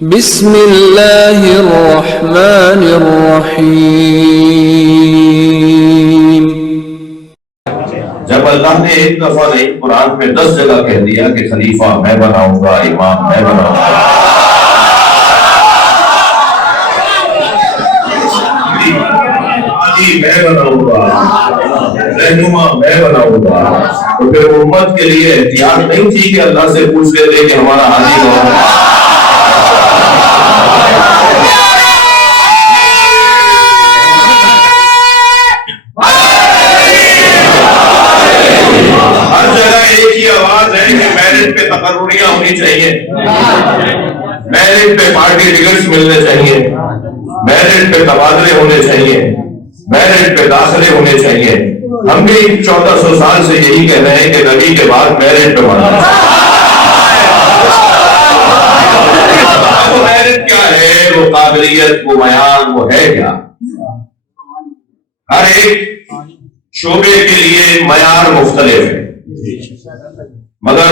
بسم اللہ الرحمن الرحیم۔ جب اللہ نے ایک دفعہ نہیں قرآن میں 10 جگہ کہہ دیا کہ خلیفہ میں بناؤں گا، امام میں بناؤں گا، علی میں بناؤں گا، رہنما میں بناؤں گا، تو پھر امت کے لیے احتیاط نہیں تھی کہ اللہ سے پوچھ لیتے کہ ہمارا حاجی کون ہے؟ تقرریاں ہونی چاہیے، میرٹ پہ پارٹی ٹکٹس ملنے چاہیے، میرٹ پہ تبادلے ہونے چاہیے، میرٹ پہ داخلے ہونے چاہیے۔ ہم بھی 1400 سال سے یہی کہہ رہے ہیں کہ نبی کے بعد میرٹ پہ بننا ہے۔ وہ میرٹ کیا ہے؟ وہ قابلیت، وہ بیان، وہ ہے کیا؟ ہر ایک شعبے کے لیے معیار مختلف ہے، مگر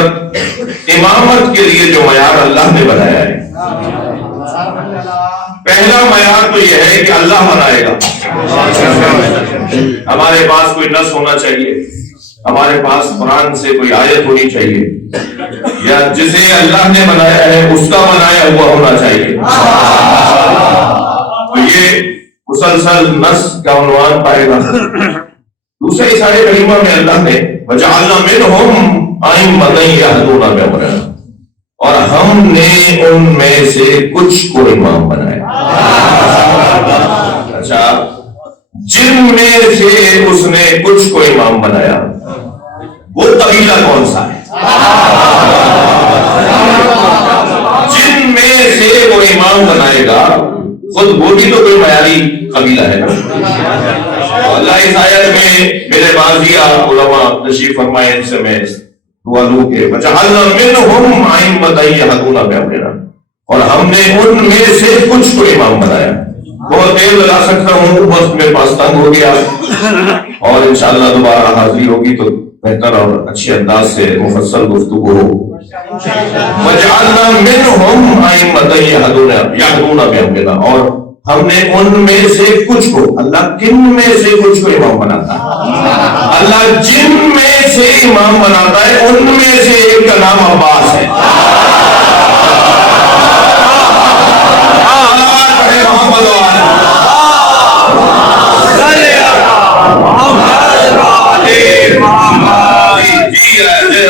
امامت کے لیے جو معیار اللہ نے بنایا ہے، پہلا معیار تو یہ ہے کہ اللہ بنائے گا۔ ہمارے پاس کوئی نص ہونا چاہیے، ہمارے پاس قرآن سے کوئی آیت ہونی چاہیے، یا جسے اللہ نے بنایا ہے اس کا بنایا ہوا ہونا چاہیے۔ تو یہ مسلسل نص کا عنوان پائے گا۔ دوسرے سارے کلمہ میں اللہ نے وَجَعَلْنَا مِنْهُمْ أَئِمَّةً يَهْدُونَ بِأَمْرِنَا، اور ہم نے ان میں سے کچھ کو امام بنایا۔ اچھا، جن میں سے اس نے کچھ کو امام بنایا، وہ قبیلہ کون سا ہے؟ جن میں سے وہ امام بنائے گا، خود وہ بھی تو کوئی معیاری قبیلہ ہے نا۔ اللہ اس آیت میں میرے بازیہ علماء تشریف فرمائے، ان سے میں دعا لوں کہ وَجَعَلْنَا مِنْهُمْ أَئِمَّةً يَهْدُونَ بِأَمْرِنَا، اور ہم نے ان میں سے کچھ کو امام بنایا۔ بہت دیر لگا سکتا ہوں، وقت میرے پاس تنگ ہو گیا، اور انشاءاللہ دوبارہ حاضری ہوگی تو بہتر اور اچھے انداز سے مفصل گفتگو ہو۔ وَجَعَلْنَا مِنْهُمْ أَئِمَّةً يَهْدُونَ بِأَمْرِنَا، اور ہم نے ان میں سے کچھ کو، اللہ کن میں سے کچھ کو امام بناتا ہے؟ اللہ جن میں سے امام بناتا ہے ان میں سے ایک کا نام عباس ہے۔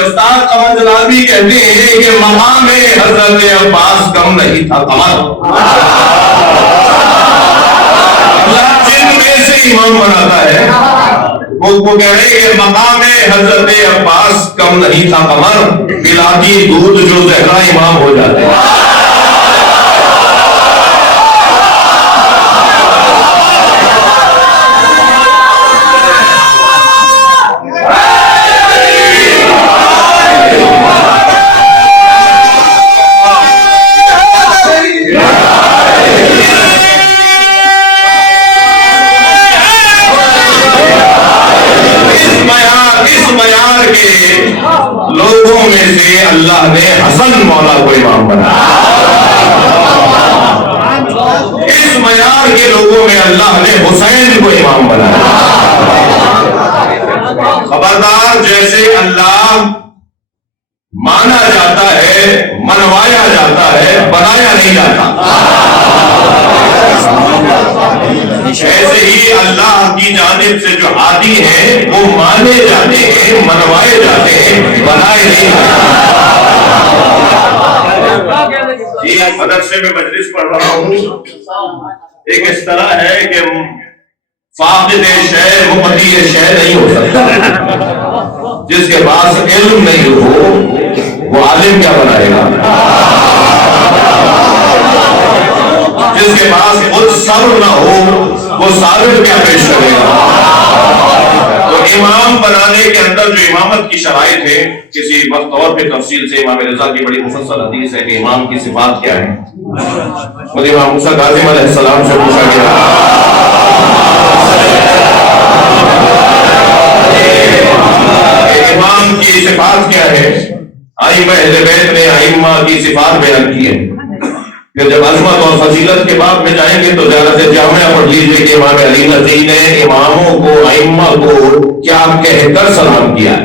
استاد قمر جلال بھی کہتے ہیں کہ مقام حضرت عباس کم نہیں تھا، قمر امام بناتا ہے۔ وہ کہہ رہے کہ مقام حضرت عباس کم نہیں تھا، قمر پلاتی دودھ جو زہرا امام ہو جاتے ہیں۔ لوگوں میں سے اللہ نے حسن مولا کو امام بنایا۔ اس معیار کے لوگوں میں اللہ نے حسین کو امام بنایا۔ خبردار، جیسے اللہ مانا جاتا ہے، منوایا جاتا ہے، بنایا نہیں جاتا، ایسے ہی اللہ کی جانب سے جو عادی ہیں وہ مانے جاتے ہیں، منوائے جاتے ہیں، بنائے نہیں جاتے۔ مدرسے میں مجلس پڑھ رہا ہوں، ایک اس طرح ہے کہ فاقد شے مقتدی شے نہیں ہو سکتا۔ جس کے پاس علم نہیں ہو وہ عالم کیا بنائے گا؟ جس کے پاس خود صبر نہ ہو وہ صابر کیا پیش کرے گا؟ تو امام بنانے کے اندر جو امامت کی شرائط ہے، کسی وقت اور پہ تفصیل سے امام رضا کی بڑی مفصل حدیث ہے کہ امام کی صفات کیا ہے۔ خود امام موسیٰ کاظم علیہ السلام سے پوچھا گیا امام کی صفات کیا ہے؟ ائمہ اہل بیت نے ائمہ کی صفات بیان کی ہے۔ کہ جب عظمت اور فضیلت کے باب میں جائیں گے تو زیادہ سے جامعہ پڑھ لیجیے کہ امام علی نذیر نے اماموں کو ائمہ کو کیا کہہ کر سلام کیا ہے.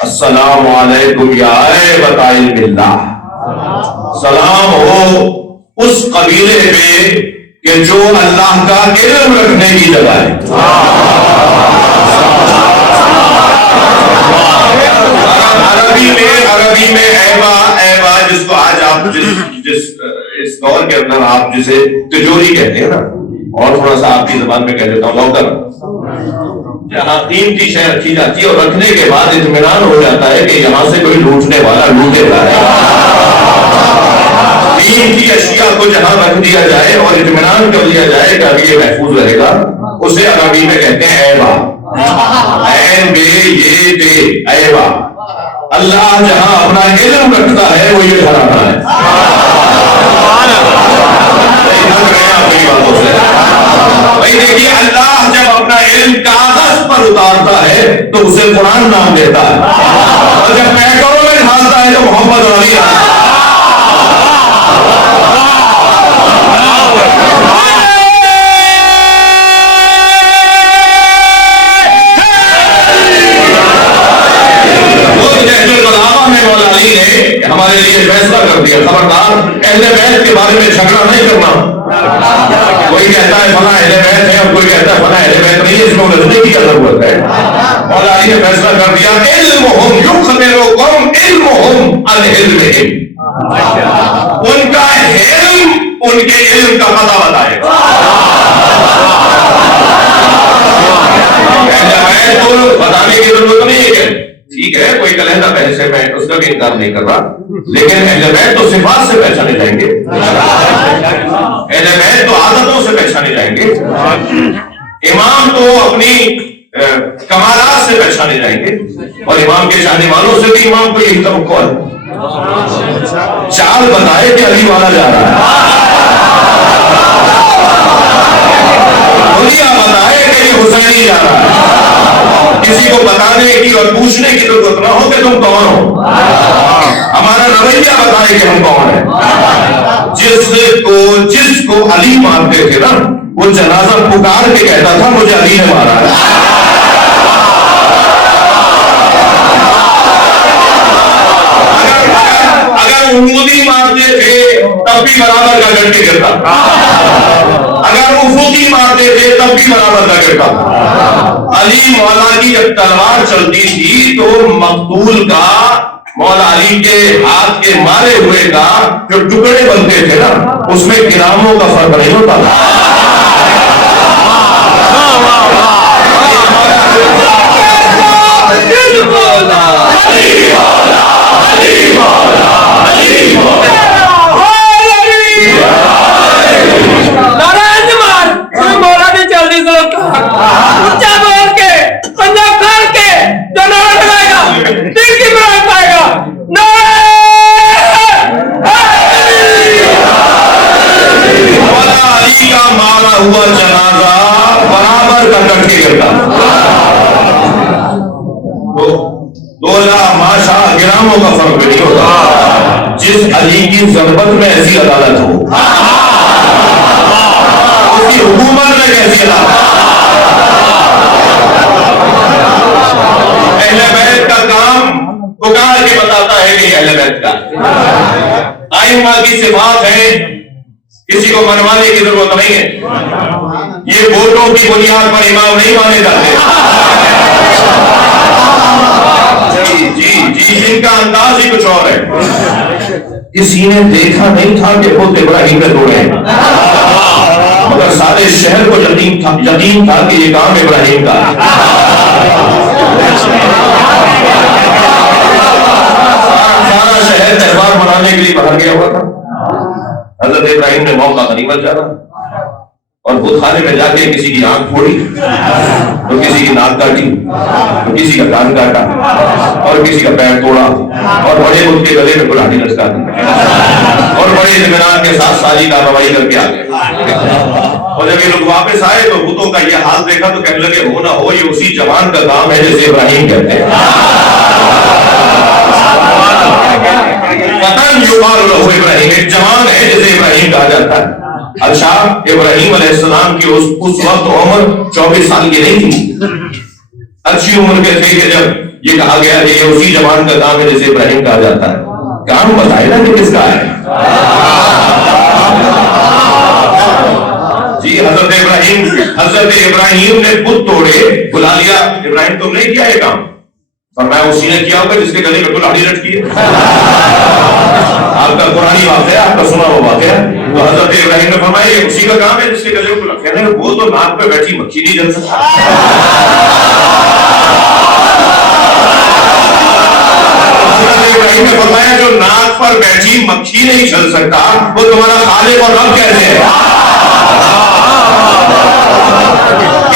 السلام علیکم یا ائمۃ علم اللہ. سلام ہو اس قبیلے پہ کہ جو اللہ کا علم رکھنے کی جگہ ہے. عربی میں ایبا جس کو آج آپ جس اس دور کے اندر آپ جسے تجوری کہتے ہیں نا، اور تھوڑا سا آپ کی زبان میں کہہ دیتا ہوں لاکر، جہاں قیمتی شے رکھی جاتی ہے اور رکھنے کے بعد اطمینان ہو جاتا ہے کہ یہاں سے کوئی لوٹنے والا لوٹے گا ہے. قیمتی اشیاء کو جہاں رکھ دیا جائے اور اطمینان کر لیا جائے کہ ابھی یہ محفوظ رہے گا، اسے عربی میں کہتے ہیں ایبا. این بے یہ بے ایبا. اللہ جہاں اپنا علم رکھتا ہے وہ یہ گھرانا ہے. بھائی دیکھیے، اللہ جب اپنا علم کاغذ پر اتارتا ہے تو اسے قرآن نام دیتا ہے، اور جب پیکروں میں ڈھالتا ہے تو محمد علی ہمارے لیے فیصلہ کر دیا. خبردار اہل بیت کے بارے میں جھگڑا نہیں کرنا. کوئی کہتا ہے فلاں اہل بیت ہے اور کوئی کہتا ہے فلاں اہل بیت نہیں ہے، اس کو نزدیکی کی ضرورت ہے. مولا علی نے فیصلہ کر دیا علمہم یخبرکم علمہم عن علمہم. ان کا علم ان کے علم کا پتہ بتائے گا. اہل بیت کو بتانے کی ضرورت نہیں ہے. ٹھیک ہے، کوئی کلندہ بحث ہے، میں اس کا بھی انکار نہیں کر رہا، لیکن اہل بیت تو صفات سے پہچانے جائیں گے، اہل بیت تو عادتوں سے پہچانے جائیں گے، امام تو اپنی کمالات سے پہچانے جائیں گے، اور امام کے چاہنے والوں سے بھی امام کو یہی توقع ہے. چال بتائے کہ علی والا جا رہا ہے، بتائے کہ یہ حسینی جا رہا ہے. کسی کو بتانے کی اور پوچھنے کی ضرورت نہ ہو کہ تم کون ہو. ہمارا رویہ بتائے کہ ہم کون ہیں. جس کو علی مانتے تھے نا، وہ جنازہ پکار کے کہتا تھا مجھے علی نے مارا ہے. اگر عمودی مارتے تھے تب بھی برابر کا گڑ کے گرتا، اگر افقی مارتے تھے تب بھی برابر کا گرتا. علی مولا کی جب تلوار چلتی تھی تو مقتول کا، مولا علی کے ہاتھ کے مارے ہوئے کا جو ٹکڑے بنتے تھے نا، اس میں گراموں کا فرق نہیں ہوتا تھا. ہوا جنازہ برابر کا کٹ کے گرتا. ماشا گراموں کا فرق نہیں ہوتا. جس علی کی ضربت میں ایسی عدالت ہو، اس کی حکومت میں کیسی عدالت. اہل بیت کا کام پکار کے بتاتا ہے کہ اہل بیت کا. ائمہ کی صفات ہے، کسی کو منوانے کی ضرورت نہیں ہے. یہ ووٹوں کی بنیاد پر امام نہیں مانے جاتے. جی ان کا انداز ہی کچھ اور ہے. کسی نے دیکھا نہیں تھا کہ خود ابراہیم میں دوڑے ہیں، مگر سارے شہر کو یقین تھا کہ یہ کام ابراہیم کا ہے. سارا شہر تہوار منانے کے لیے باہر گیا ہوا تھا. حضرت ابراہیم نے موقع غنیمت جانا اور بت خانے میں جا کے کسی کی آنکھ پھوڑی، تو کسی کی ناک کاٹی، تو کسی کا کان کاٹا، اور کسی کا پیر توڑا، اور بڑے بت کے گلے میں کلاڑی لٹکا دی، اور بڑے اطمینان کے ساتھ ساری کارروائی کر کے آ گئے. اور جب یہ لوگ واپس آئے تو بتوں کا یہ حال دیکھا تو کہنے لگے ہو نہ ہو یہ اسی جوان کا کام ہے جسے ابراہیم کہتے ہیں. وطن یقال لہ ابراہیم، ایک جوان ہے جسے ابراہیم کہا جاتا ہے۔ اچھا، ابراہیم علیہ السلام کی اس وقت عمر 24 سال کی نہیں تھی، اچھی عمر کے تھے کہ جب یہ کہا گیا کہ یہ اسی جوان کا کام ہے جسے ابراہیم کہا جاتا ہے۔ کام بتائے نا کہ کس کا ہے؟ جی حضرت ابراہیم نے بت توڑے، بلا لیا، ابراہیم تم نے کیا یہ کام؟ فرمایا اسی نے کیا ہوگا جس کے گلے میں کلاڑی لٹکی ہے۔ آپ کا قرآنی واقعہ، آپ کا سنا ہوا واقعہ، تو حضرت ابراہیم نے فرمایا یہ اسی کا کام ہے جس کے گلے میں کلاڑی ہے۔ وہ تو ناک پہ بیٹھی مکھی نہیں جل سکتا۔ حضرت ابراہیم نے فرمایا جو ناک پر بیٹھی مکھی نہیں چل سکتا وہ تمہارا خالق اور رب کیسے ہے؟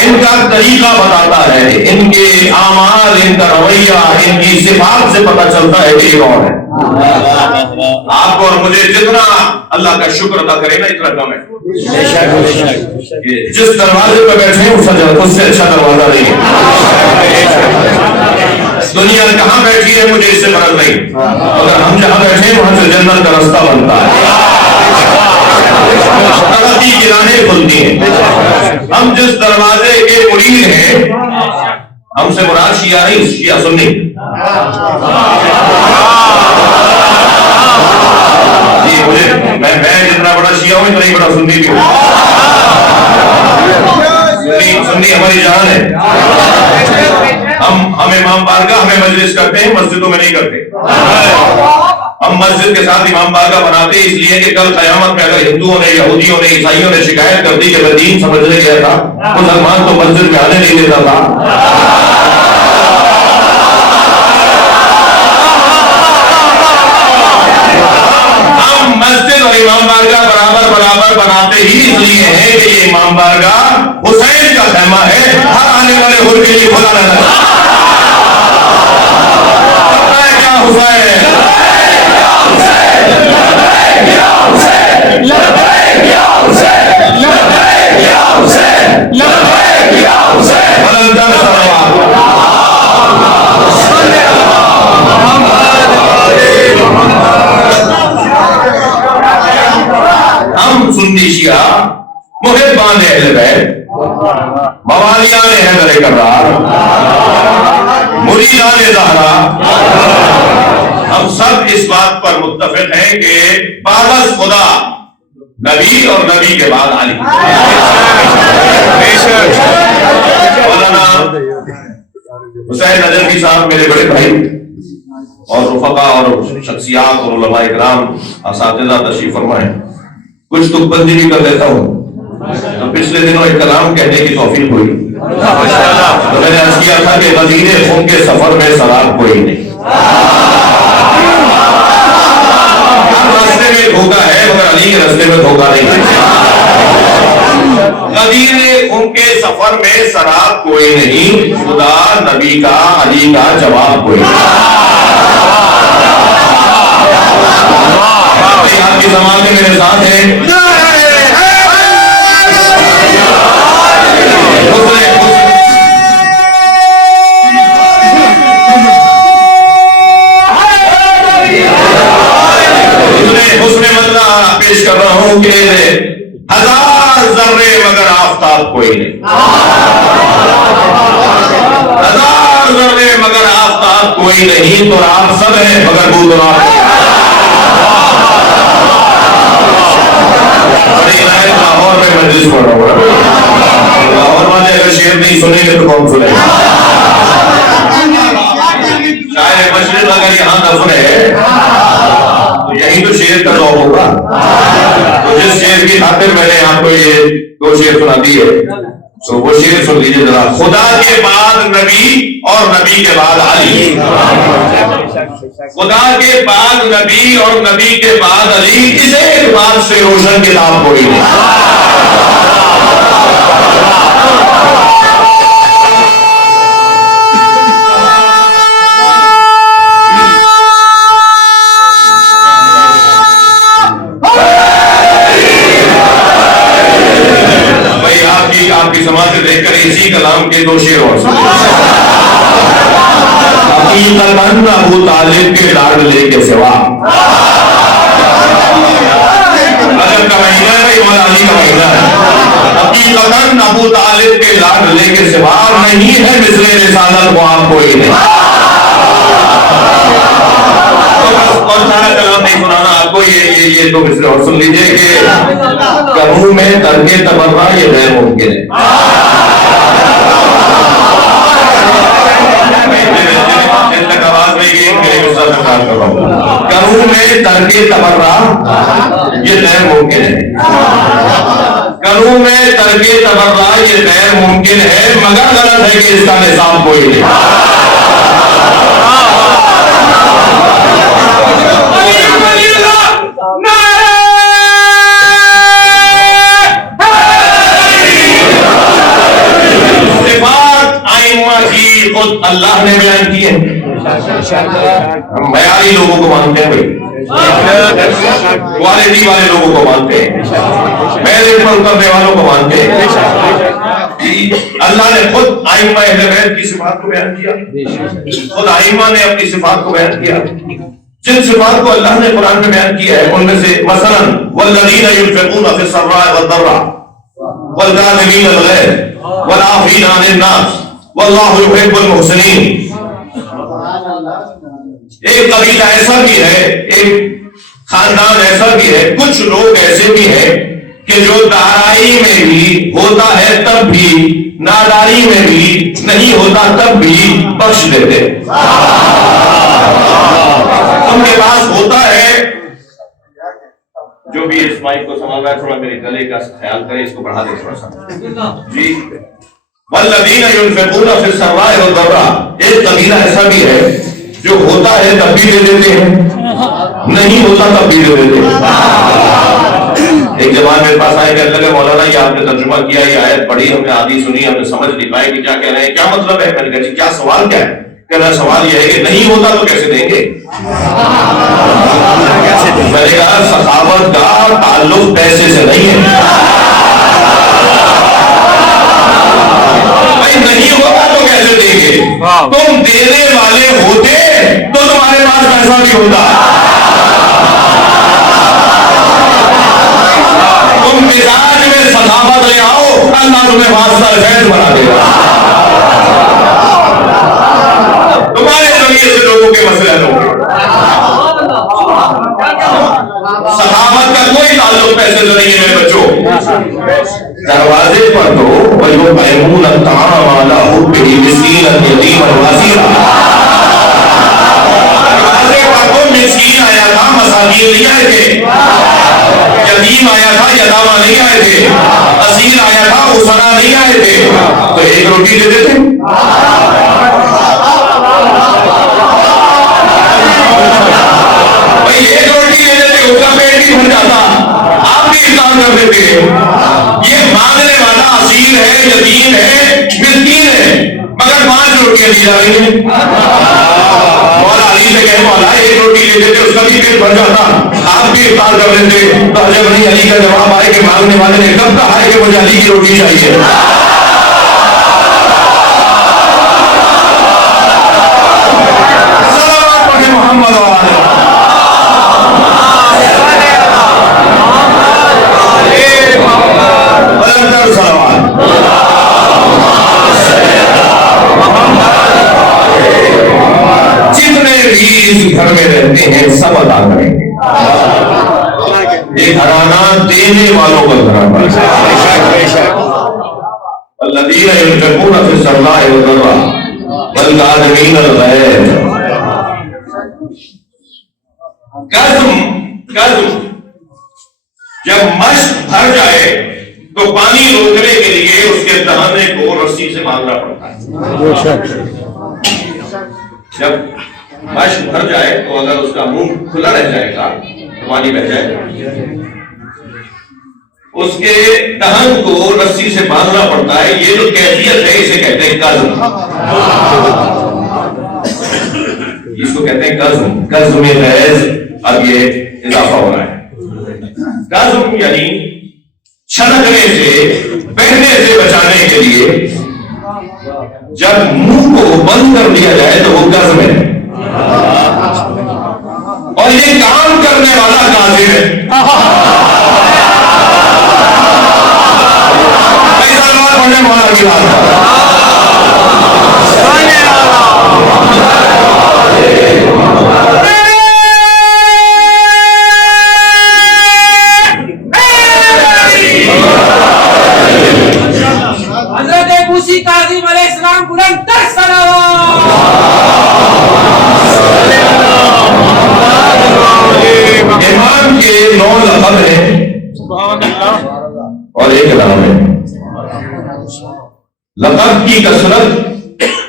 ان کا طریقہ بتاتا ہے، ان کے اعمال، ان کا رویہ، ان کی صفات سے پتہ چلتا ہے کہ یہ کون ہے۔ آپ کو اور مجھے جتنا اللہ کا شکر ادا کرے نا اتنا کم ہے۔ جس دروازے پہ بیٹھے ہیں اس سے اچھا دروازہ نہیں ہے۔ دنیا کہاں بیٹھی ہے مجھے اس سے فرق نہیں، اگر ہم جہاں بیٹھے ہیں وہاں سے جنت کا رستہ بنتا ہے، ترقی کی راہیں کھلتی ہیں۔ ہم جس دروازے کے مرید ہیں، ہم سے مراد شیعہ نہیں، شیعہ سنی، جی مجھے میں جتنا بڑا شیعہ ہوں اتنا ہی بڑا سنی بھی ہوں۔ سنی ہماری جان ہے، ہم امام بارگاہ ہمیں مجلس کرتے ہیں، مسجدوں میں نہیں کرتے۔ ہم مسجد کے ساتھ امام بارگاہ بناتے اس لیے کہ کل قیامت میں اگر ہندوؤں نے، یہودیوں نے، عیسائیوں نے شکایت کر دی کہ میں دین سمجھنے گیا تھا، مسلمان تو مسجد میں آنے نہیں دیتا تھا، ہم مسجد اور امام بارگاہ برابر بناتے ہی اس لیے ہے کہ یہ امام بارگاہ حسین کا خیمہ ہے، ہر آنے والے حر کے لیے کھلا رہتا ہے۔ کیا حسین ہم سنی شیعہ محبان اہل بیت، موالیان حیدر کرار، مریدان زہرا، ہم سب اس بات پر متفق ہیں کہ بعد از خدا نبی اور نبی کے بعد علی۔ مولانا حسین نجفی صاحب میرے بڑے بھائی اور رفقا اور شخصیات اور علماء اکرام اساتذہ تشریف فرمائے، کچھ تک بندی بھی کر لیتا ہوں۔ تو پچھلے دنوں ایک کلام کہنے کی توفیق ہوئی تو میں نے عرض کیا تھا کہ مدینے خون کے سفر میں سراب کوئی نہیں، راستے میں دھوکہ ہے مگر علی کے راستے میں دھوکہ نہیں ہے۔ مدینے خون کے سفر میں سراب کوئی نہیں، خدا نبی کا علی کا جواب کوئی نہیں۔ آپ کی زمانے میرے ساتھ ہیں، حسن مطلع پیش کر رہا ہوں کہ ہزار ذرے مگر آفتاب کوئی نہیں، ہزار ذرے مگر آفتاب کوئی نہیں، تو آپ سب ہیں مگر بودرات لاہور میں مجلس پڑھ رہا ہوں، لاہور والے اگر شعر نہیں سنیں گے تو کون سنیں گے؟ شاید مشرق اگر یہاں دفن ہے تو یہی تو شعر کا دور ہوگا۔ تو جس شعر کی خاطر میں نے آپ کو یہ دو شعر سنا دی ہے تو وہ شعر سن لیجیے ذرا۔ خدا کے بعد نبی اور نبی کے بعد علی، خدا کے بعد نبی اور نبی کے بعد علی، اس ایک بات سے روشن کتاب کوئی نہیں۔ آپ کی سماعت دیکھ کر اسی کلام کے دو شعر اور سنیں۔ حقیقتاً ابو طالب کے لاڈلے کے سوا والد کے لاڈلے کے سوا نہیں ہے مثل رسالت کو آپ کوئی نہیں. اور سارا کلام نہیں سنانا آپ کو, یہ تو مثل اور سن لیجئے کہ کروں میں ترک تبرع یہ غیر ممکن ہے. کروں میں ترک تبرع یہ غیر ممکن ہے. کروں میں ترک تبرع یہ غیر ممکن ہے, مگر غلط ہے کہ اس کا نصاب کوئی نہیں. خود اللہ نے بیان کی ہے. ہم معیاری لوگوں کو مانتے ہیں بھائی, کوالٹی والے لوگوں کو مانتے ہیں, میرے پر اترنے والوں کو مانتے ہیں. اللہ نے خود ائمہ اہل بیت کی صفات کو بیان کیا, خود ائمہ نے اپنی صفات کو بیان کیا. جن صفات کو اللہ نے قرآن میں بیان کیا ہے ان میں سے مثلا والذین ينفقون في السراء والضراء والكاظمین الغیظ والعافین عن الناس واللہ یحب المحسنین. ایک قبیلہ ایسا بھی ہے, ایک خاندان ایسا بھی ہے, کچھ لوگ ایسے بھی ہیں کہ جو دارائی میں بھی ہوتا ہے تب بھی, ناداری میں بھی نہیں ہوتا تب بھی بخش دیتے. ان کے پاس ہوتا ہے, جو بھی اس مائک کو سنبھال رہا ہے تھوڑا میرے گلے کا خیال کرے, اس کو بڑھا دے تھوڑا سا جی. والذین ينفقون فی السراء والضراء, ایک قبیلہ ایسا بھی ہے جو ہوتا ہے تب بھی دے دیتے ہیں, نہیں ہوتا تب بھی دے دیتے ہیں. ایک جوان میرے پاس آئے کہ اللہ مولانا یہ آپ نے ترجمہ کیا, یہ آیت پڑھی, ہم نے آدھی سنی, ہم نے سمجھ نہیں پائے کہ کیا کہہ رہے ہیں, کیا مطلب ہے. میں نے کہا جی کیا سوال کیا ہے. کہنا سوال یہ ہے کہ نہیں ہوتا تو کیسے دیں گے. میں نے کہا سخاوت کا تعلق پیسے سے نہیں ہے, نہیں ہوتا تو کیسے دیں گے. تم دینے والے ہوتے تو تمہارے پاس پیسہ بھی ہوتا. تم مزاج میں سخاوت لے آؤ, اللہ تمہیں واسطہ فیض بنا دے گا. تمہارے ذریعے سے لوگوں کے مسئلے حل ہوں گے. سخاوت کا کوئی تعلق پیسے سے نہیں ہے میرے بچوں. دروازے پر تو وَيُطْعِمُونَ الطَّعَامَ عَلَىٰ حُبِّهِ مِسْكِينًا یتیما واسیرا. دروازے پر تو مسکین آیا تھا, مساکین نہیں آئے تھے, یتیم آیا تھا, یتامہ نہیں آئے تھے, اسیر آیا تھا, اسرا نہیں آئے تھے. تو ایک روٹی دیتے تھے. بھائی ایک روٹی دیتے تھے, اس کا پیٹ بھی بھر جاتا, آپ بھی افطار کر دیتے. یہ مانگنے والا اسیر ہے, یتیم ہے, مسکین ہے, مگر 5 روٹیاں دی جا رہی ہیں. مولا علی سے کہے مولا ایک روٹی لیتے تھے, اس کا بھی پیٹ بھر جاتا, آپ بھی افطار کر لیتے. تو جب نہیں علی کا جواب آئے کہ مانگنے والے نے کب کہا ہے کہ مجھے علی کی روٹی چاہیے. صلوات پڑھیں محمد والے. جتنے بھی اس گھر میں رہتے ہیں سب ادا کریں گے. یہ گھرانہ دینے والوں کا گھرانہ ہے. الذین ينفقون فی السراء والضراء والکاظمین الغیظ. قزم جب مشق بھر جائے تو پانی روکنے کے لیے اس کے دہانے کو رسی سے باندھنا پڑتا ہے. جب مشق بھر جائے تو اگر اس کا منہ کھلا رہ جائے گا تو پانی بہ جائے گا. اس کے دہن کو رسی سے باندھنا پڑتا ہے. یہ جو کیفیت ہے اسے کہتے ہیں قزم. اس کو کہتے ہیں قزم. قزم غیظ. اب یہ اضافہ ہو رہا ہے. قزم یعنی چھلکنے سے, بہنے سے بچانے کے لیے جب منہ کو بند کر دیا جائے تو وہ قزم ہے, اور یہ کام کرنے والا قاضی ہے. پڑھنے والا کی بات کر حضرت موسی کاظم علیہ السلام بلند تر صلوات. امام کے 9 لقب ہیں اور ایک نام ہے. لقب کی کثرت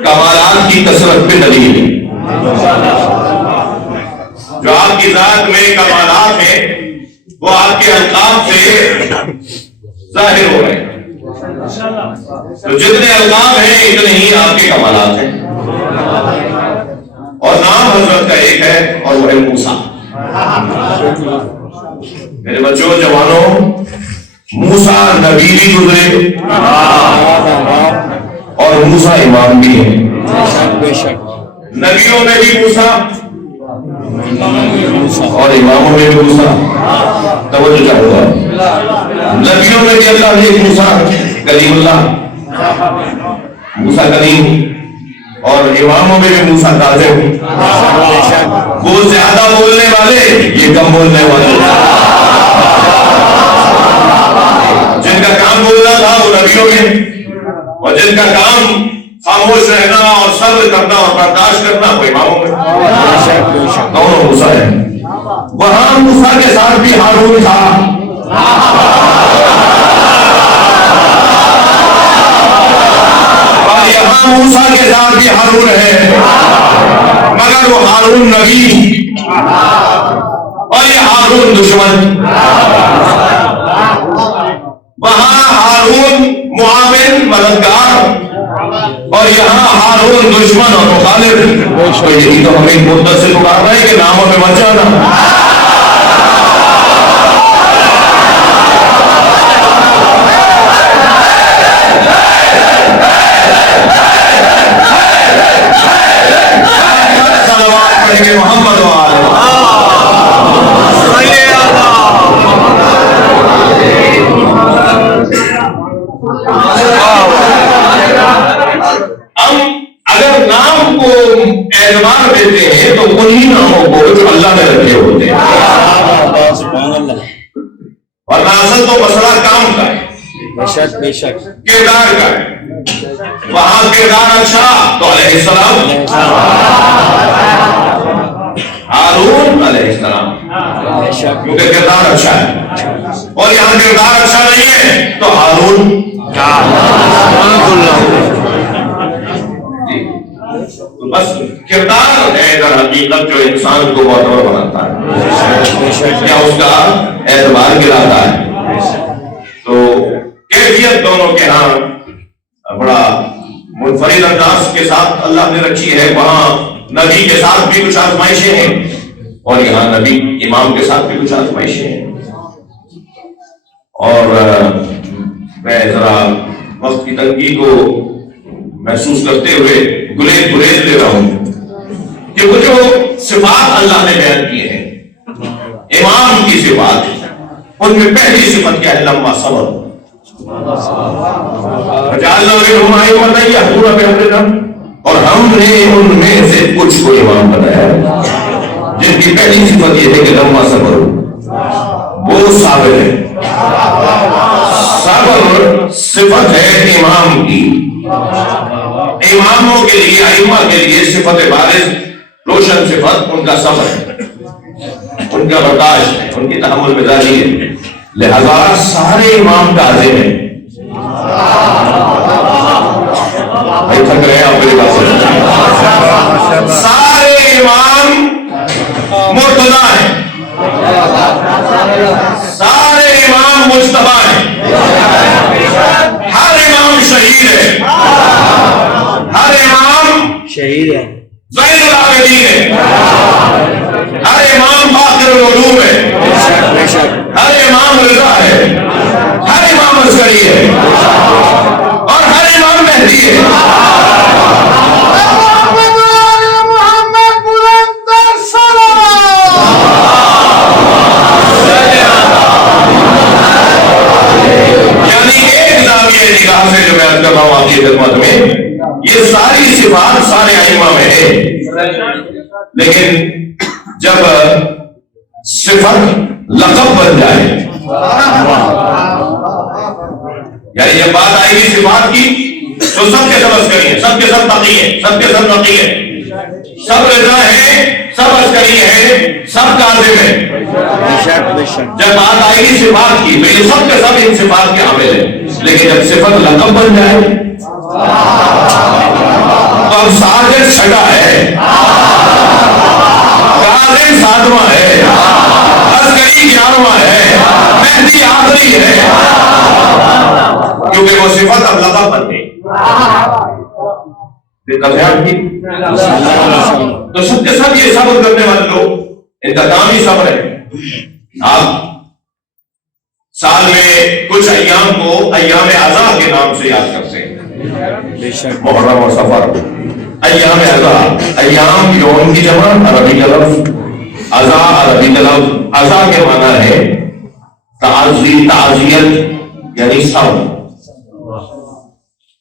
کمالات کی کثرت پہ دلیل ہے. جو آپ کی ذات میں کمالات ہیں وہ آپ کے القاب سے ظاہر ہو رہے ہیں. تو جتنے القاب ہیں اتنے ہی آپ کے کمالات ہیں. اور نام حضرت کا ایک ہے اور وہ ہے موسیٰ. میرے بچوں جوانوں، موسیٰ نبی بھی گزرے اور موسیٰ امام بھی ہیں. نبیوں میں بھی موسیٰ اور اماموں میں بھی موسیٰ. توجہ چاہوں گا، نبیوں میں بھی اللہ نے موسیٰ کلیم اللہ، موسیٰ کلیم، اور اماموں میں بھی موسیٰ کاظم. وہ زیادہ بولنے والے، یہ کم بولنے والے. جن کا کام بولنا تھا وہ نبیوں میں، اور جن کا کام خاموش رہنا اور صبر کرنا اور برداشت کرنا وہ اماموں میں. دونوں موسیٰ ہیں. وہاں موسیٰ کے ساتھ بھی ہارون تھا. اور یہاں موسیٰ کے ساتھ بھی ہارون ہے، مگر وہ ہارون نبی اور یہ ہارون دشمن. وہاں ہارون معاون مددگار اور یہاں ہارون دشمن اور مخالف. یہی تو ہمیں مدت سے پکارنا ہے کہ ناموں میں مت جانا. محمد ہم اگر نام کو اعتبار دیتے ہیں تو انہی ناموں کو جو اللہ نے رکھے ہوتے ہیں. اور اصل تو مسئلہ کام کا ہے، کردار کا ہے. وہاں کردار اچھا تو علیہ السلام، ہارون علیہ السلام، کیونکہ کردار اچھا ہے. اور یہاں کردار اچھا نہیں ہے تو ہارون. تو بس کردار ہے در حقیقت جو انسان کو معتبر بناتا ہے یا اس کا اعتبار گراتا ہے. تو کیفیت دونوں کے ہاں بڑا منفرد انداز کے ساتھ اللہ نے رکھی ہے. وہاں نبی کے ساتھ بھی کچھ آزمائشیں ہیں اور یہاں نبی امام کے ساتھ بھی کچھ آزمائشیں ہیں. اور میں ذرا وقت کی تنگی کو محسوس کرتے ہوئے گریز لے رہا ہوں کہ وہ جو صفات اللہ نے بیان کیے ہیں امام کی صفات، ان میں پہلی صفت کیا ہے؟ لمبا صبر. اور ہم نے ان میں سے کچھ کو امام بنایا جن کی پہلی صفت یہ ہے کہ لمبا صبر ہو. وہ صابر ہے. صبر صفت ہے امام کی. اماموں کے لیے، ائمہ کے لیے صفت بارز روشن صفت ان کا صبر ہے، ان کا برداشت ہے، ان کی تحمل مزاجی ہے. لہذا سارے امام کاظم ہیں. تھک رہے ہیں آپ میری بات سے. سارے امام مرتضیٰ ہیں، سارے امام مجتبیٰ ہیں، ہر امام شہید ہے، ہر امام شہید ہے، زین العابدین ہے، ہر امام فاخر العلوم ہے، ہر امام رضا ہے، ہر امام عسکری ہے اور ہر امام مہدی ہے. یعنی ایک زاویہ نگاہ سے جو میں کر رہا ہوں کی خدمت میں. یہ ساری صفات سارے ائمہ میں ہے. لیکن جب صفت لقب بن جائے، یعنی جب بات آئے گی صفات کی تو سب کے سب عسکری ہیں، سب کے سب تقی ہیں، سب کے سب نقی ہیں، سب رضا ہیں، سب عسکری ہیں، سب کاذب ہیں. جب بات آئے گی صفات کی تو یہ سب کے سب ان صفات کے حامل ہیں. لیکن جب صفت لقب بن جائے تو اب ساجد چھٹا ہے، کاذب ساتواں ہے، عسکری گیارہواں ہے، مہدی آخری ہے، کیونکہ وہ صفت اب لقب بن گئی. تو سب کے سب یہ صبر کرنے والے لوگ انتقامی صبر ہے. آپ سال میں کچھ ایام کو ایام عزا کے نام سے یاد کرتے ہیں، محرم اور سفر. ایام عزا، ایام یوم کی جمع عربی کا لفظ، عزا عربی کا لفظ. عزا کے معنی ہے تعزیت، تعزیت یعنی صبر.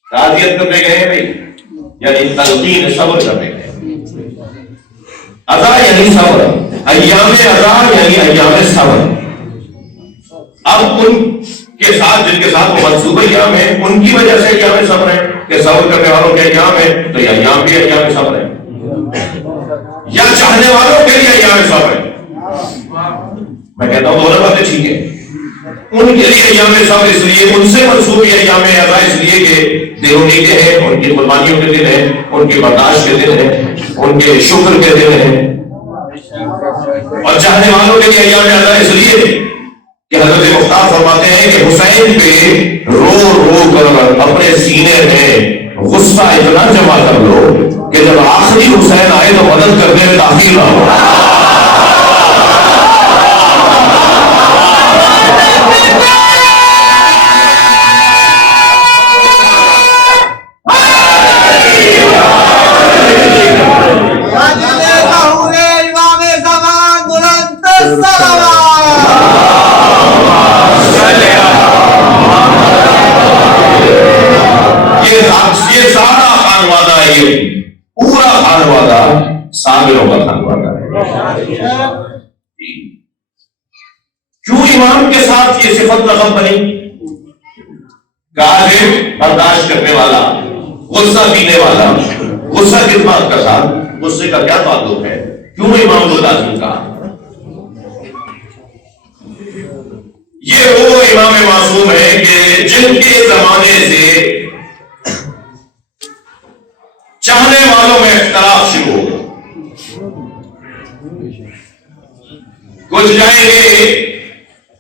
تعزیت کرنے گئے ہیں بھائی، یعنی تلقین صبر کرنے گئے. عزا یعنی صبر، ایام عزا یعنی ایام صبر. اب ان کے ساتھ جن کے ساتھ وہ منصوبہ ایام ہے ان کی وجہ سے ایام صبر ہے کہ صبر کرنے والوں کے ایام ہے تو یہ ایام بھی ایام صبر ہے، یا چاہنے والوں کے لیے ایام صبر ہے. میں کہتا ہوں دونوں باتیں ٹھیک ہے. ان کے لیے ایام صبر اس لیے، ان سے منسوب ایام عزا اس لیے کہ دیوانی کے ہیں، ان کی قربانیوں کے دن ہیں، ان کی برداشت کے دن ہیں، ان کے شکر کے دن ہیں. اور چاہنے والوں کے لیے ایام عزا اس لیے کہ حضرت مختار فرماتے ہیں کہ حسین پہ رو رو کر اپنے سینے میں غصہ اتنا جمع کر لو کہ جب آخری حسین آئے تو مدد کرنے میں تاخیر نہ ہو. یہ سارا خانوادہ ہے، یہ پورا خانوادہ صابروں کا خانوادہ ہے. کیوں امام کے ساتھ یہ صفت لقب بنی؟ کاذب، برداشت کرنے والا، غصہ پینے والا. غصہ کس بات کا تھا؟ غصے کا کیا تعلق ہے؟ کیوں امام کو کاذب کہا؟ یہ وہ امام معصوم ہے کہ جن کے زمانے سے چاہنے والوں میں اختلاف شروع ہو. کچھ جائیں گے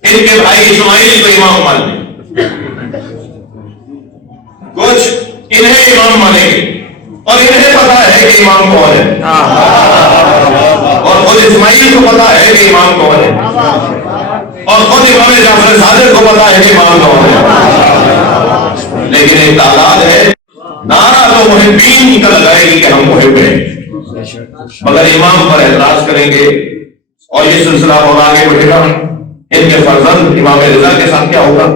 ان کے بھائی اسماعیل کو امام مانیں، کچھ انہیں امام مانیں گے اور انہیں پتا ہے کہ امام کون ہے، اور خود اسماعیل کو پتا ہے کہ امام کون ہے، اور خود امام جعفر صادق کو پتا ہے کہ امام کون ہے. لیکن ایک تعداد ہے نعرہ تو محبین کا لگائے گی کہ ہم محب ہیں، مگر امام پر اعتراض کریں گے اور یہ سلسلہ اور آگے بڑھے گا. ان کے فرزند امام رضا کے ساتھ کیا ہوگا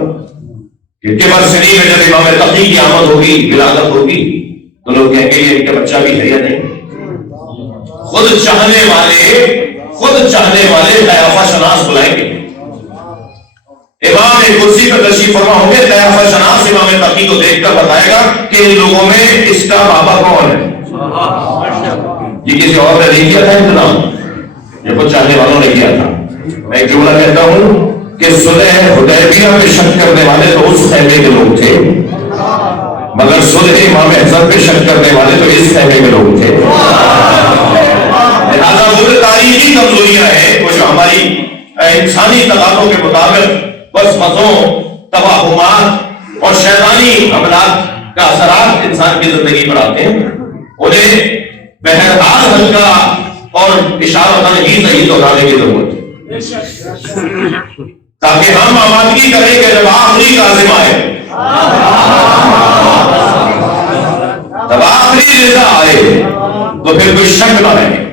کہ کبر سنی میں جب امام تقی کی آمد ہوگی، ولادت ہوگی، تو لوگ کہیں گے یہ ان کا بچہ بھی ہے یا نہیں. خود چاہنے والے قیافہ شناس بلائیں گے. امام کرسی پر تشریف فرما ہوں گے، قیافہ شناس امام تقی کو دیکھ کر بتائے گا کہ ان لوگوں میں اس کا بابا کون ہے. یہ کسی اور نے نہیں کیا تھا انتظام، یہ کچھ چاہنے والوں نے کیا تھا. میں ایک جملہ کہتا ہوں کہ صلح حدیبیہ میں شک کرنے والے تو اس خیمے کے لوگ تھے، مگر صلح امام احزاب پہ شک کرنے والے تو اس خیمے کے لوگ تھے. لہٰذا وہ تاریخی کمزوریاں ہیں وہ جو ہماری انسانی تقاضوں کے مطابق وسوسوں، توہمات اور شیطانی حملات کا اثرات انسان کی زندگی پر آتے ہیں، انہیں بہرحال ہلکا اور اشارتاً ہی صحیح دہرانے کی ضرورت ہے تاکہ ہم آمادگی کریں کہ جب آخری کاظم آئے، جب آخری رضا آئے تو پھر کوئی شک نہ رہے.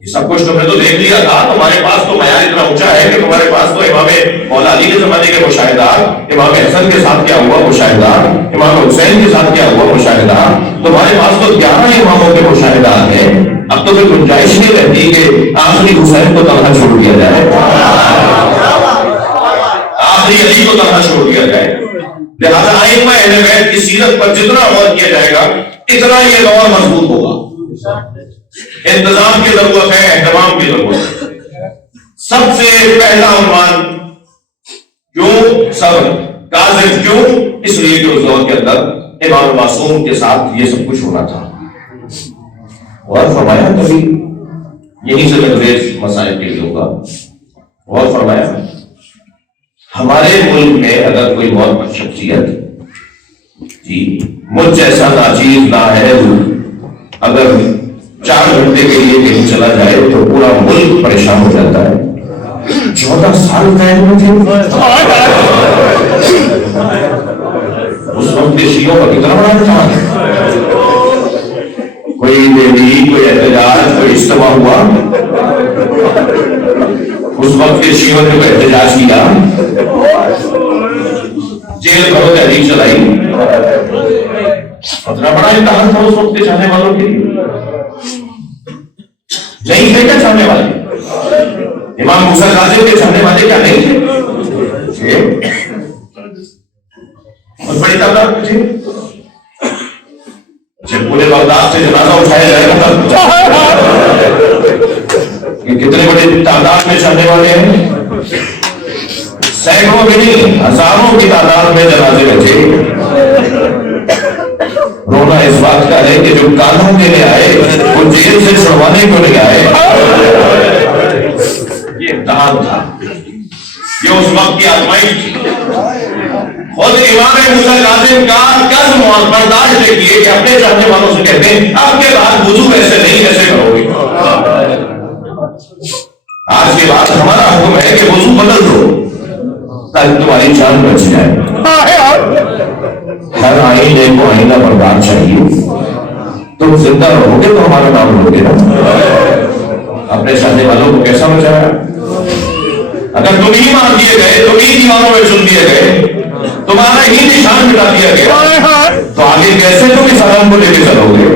سب کچھ تم نے تو دیکھ لیا تھا، تمہارے پاس تو معیار اتنا اونچا ہے کہ تمہارے پاس تو امام مولا علی کے زمانے کے مشاہدات، امام حسن کے ساتھ کیا ہوا مشاہدات، امام حسین کے ساتھ کیا ہوا مشاہدات، تمہارے پاس تو 11 اماموں کے مشاہدات ہیں. اب تو پھر گنجائش نہیں رہتی کہ آخری حسین کو تنہا چھوڑ دیا جائے، آخری علی کو تنہا چھوڑ دیا جائے. لہذا ائمہ اہل بیت کی سیرت پر جتنا غور کیا جائے گا اتنا یہ دور مضبوط ہوگا. انتظام کی ضرورت ہے، اہتمام کی ضرورت ہے. سب سے پہلا عنوان کیوں صبر، کاظم کیوں؟ اس لیے کہ اس دور کے اندر امام معصوم کے ساتھ یہ سب کچھ ہونا تھا. اور فرمایا کبھی یہی سے انگریز مسائل کے لیے ہوگا. اور فرمایا ہمارے ملک میں اگر کوئی بہت شخصیت جی مجھ جیسا ناچیز نااہل اگر 4 گھنٹے کے لیے کہیں چلا جائے تو پورا ملک پریشان ہو جاتا ہے. 14 سال قید میں تھے. اس وقت کے شیعوں کا کتنا بڑا نقصان ہے. کوئی ریلی، کوئی احتجاج، کوئی اجتماع ہوا، اس وقت کے شیعوں نے احتجاج کیا، جیل بھرو تحریک چلائی. اتنا بڑا امتحان تھا اس وقت کے چاہنے والوں کے لیے. نہیں تھے کیا چاہنے والے؟ امام موسیٰ کاظم کے چاہنے والے کیا نہیں تھے؟ بہت بڑی تعداد میں تھے. جب پورے بغداد سے جنازہ اٹھایا جائے گا کہ کتنے بڑے تعداد میں چاہنے والے ہیں. سینکڑوں میں نہیں، ہزاروں کی تعداد میں جنازے میں تھے. رونا اس بات کا ہے کہ جو قانون دینے آئے وہ جیل سے چھڑوانے کو نہیں آئے. یہ امتحان تھا، یہ اس وقت کی آزمائش تھی. خود امام موسیٰ کاظم کا قسم اور برداشت دیکھیے کہ اپنے چاہنے والوں سے کہتے ہیں آپ کے بعد وضو ایسے نہیں ایسے کرو گے. آج کے بعد ہمارا حکم ہے کہ وضو بدل دو تاکہ تمہاری جان بچ جائے. ہر آئینے کو آئینہ بردار چاہیے. تم زندہ رہو گے تو ہمارا نام لو گے نا. اپنے چاہنے والوں کو کیسا بچایا؟ اگر تم ہی مان دیے گئے، تم ہی دیوانوں میں چن دیے گئے، تمہارا ہی نشان مٹا دیا گیا، تو آگے کیسے تم اس عالم کو لے کے چلو گے؟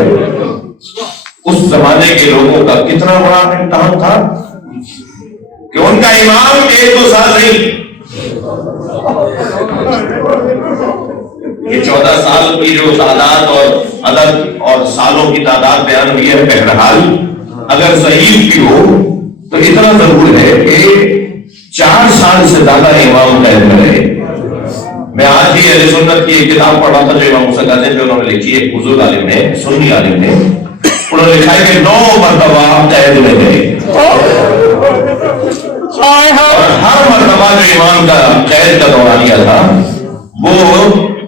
اس زمانے کے لوگوں کا کتنا بڑا امتحان تھا کہ ان کا امام 1-2 سال نہیں، یہ 14 سال کی جو تعداد اور عدد اور سالوں کی تعداد بیان ہوئی ہے، بہرحال اگر صحیح بھی ہو تو اتنا ضرور ہے کہ 4 سال سے زیادہ امام قید میں رہے. میں آج ہی اہل سنت کی ایک کتاب پڑھا تھا جو امام موسیٰ کاظم انہوں نے لکھی، ایک بزرگ عالم نے، سنی عالم نے، انہوں نے لکھا ہے کہ 9 مرتبہ قید میں گئے. اور ہر مرتبہ جو امام کا قید کا دورانیہ تھا وہ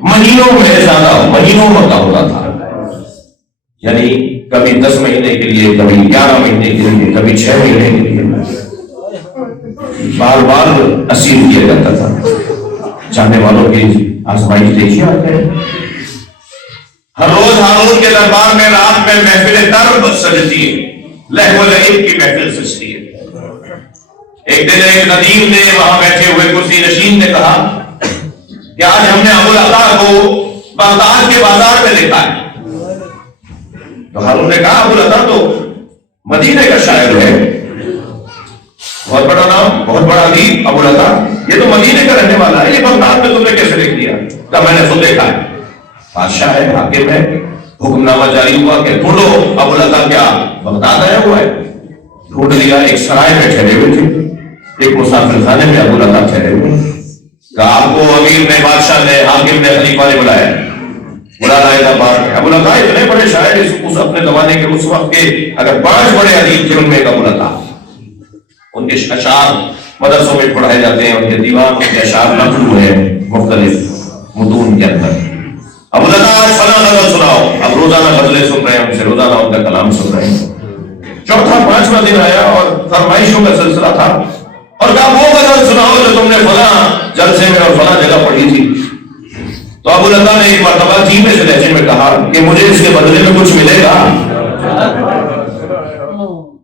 مہینوں میں زیادہ، مہینوں کا ہوتا تھا. یعنی کبھی 10 مہینے کے لیے، کبھی 11 مہینے کے لیے، کبھی 6 مہینے کے لیے بار بار اسیر کیا جاتا تھا. چاہنے والوں کی آزمائش دیکھیے آتے ہیں. ہر روز ہارون کے دربار میں رات میں محفل طرب سجتی ہے، لہو لعب کی محفل سجتی ہے. ایک دن ایک ندیم نے وہاں بیٹھے ہوئے کرسی نشین نے کہا کہ آج ہم نے ابوالعطا کو بغداد کے بازار میں دیکھا ہے. تو ہارون نے کہا ابوالعطا تو مدینے کا شاعر ہے، بہت بڑا نام، بہت بڑا ادیب ابوالعطا، یہ تو مدینے کا رہنے والا ہے، یہ بغداد میں تم نے کیسے دیکھ لیا؟ کہا میں نے خود دیکھا ہے. بادشاہ ہے، حاکم ہے، حکم نامہ جاری ہوا کہ ڈھونڈو ابوالعطا کیا بغداد آیا ہوا ہے. ڈھونڈ لیا. ایک سرائے میں ٹھہرے ہوئے تھے، ایک مسافر خانے میں ابوالعطا ٹھہرے ہوئے. کہا آپ کو امیر نے، بادشاہ نے، حاکم نے، خلیفہ نے بلایا. بلا لایا بات. ابوالعطا اتنے بڑے شاعر اس اپنے زمانے کے اس وقت کے اگر 5 بڑے ادیب تھے ان میں ایک ابوالعطا. ان کے اشعار مدرسوں میں پڑھائے جاتے ہیں، ان کے دیوان، ان کے اشعار نقل ہوئے ہیں مختلف متون کے اندر. ابوالعطا آج فلاں غزل سناؤ. اب روزانہ غزلیں سن رہے ہیں ان سے، روزانہ ان کا کلام سن رہے ہیں. 4تھا 5واں دن آیا اور فرمائشوں کا سلسلہ تھا اور کہا وہ غزل سناؤ جو تم نے فلاں جلسے میں اور فلاں جگہ پڑھی تھی. تو ابوالعطا نے ایک مرتبہ دھیمے سے لہجے میں کہا کہ مجھے اس کے بدلے میں کچھ ملے گا.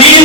3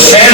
6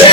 6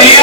3